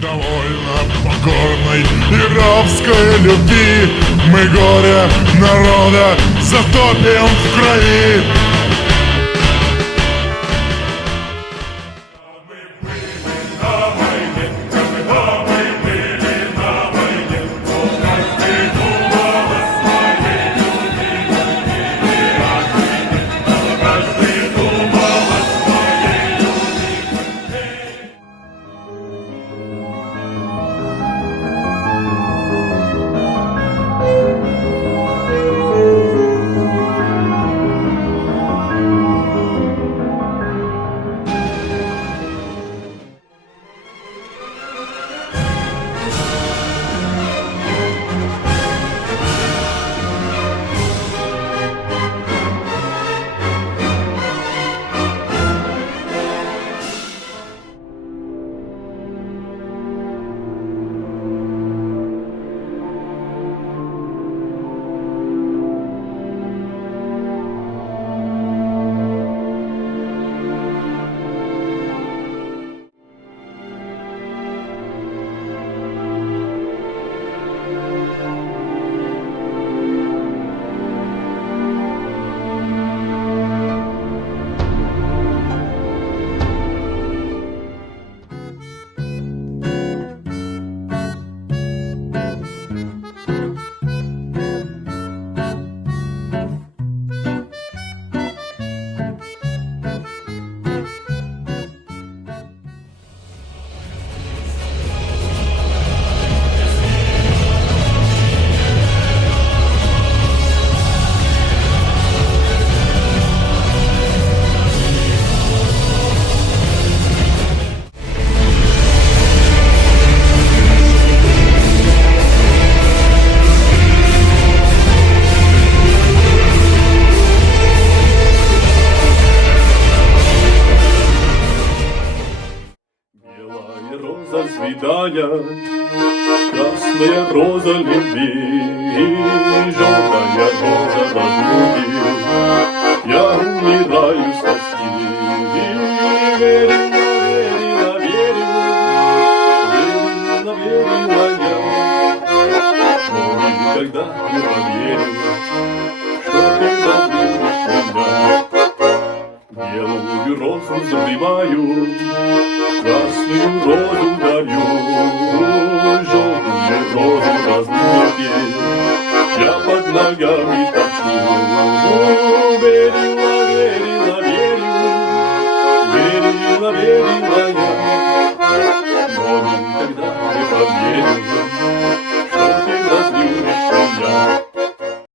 Довольно покорной и рабской любви мы горе народа затопим в крови. Роза свидания, красная роза любви, желтая роза разлуки. Я умираю с тоски, верила, верила, верила, верила я, но никогда не поверила, что когда любишь меня. Белую розу забиваю, красную розу дарю, желтую розу разлуки я под ногами топчу. Верила, верила, верила, верила, верила я, но никогда не поверила,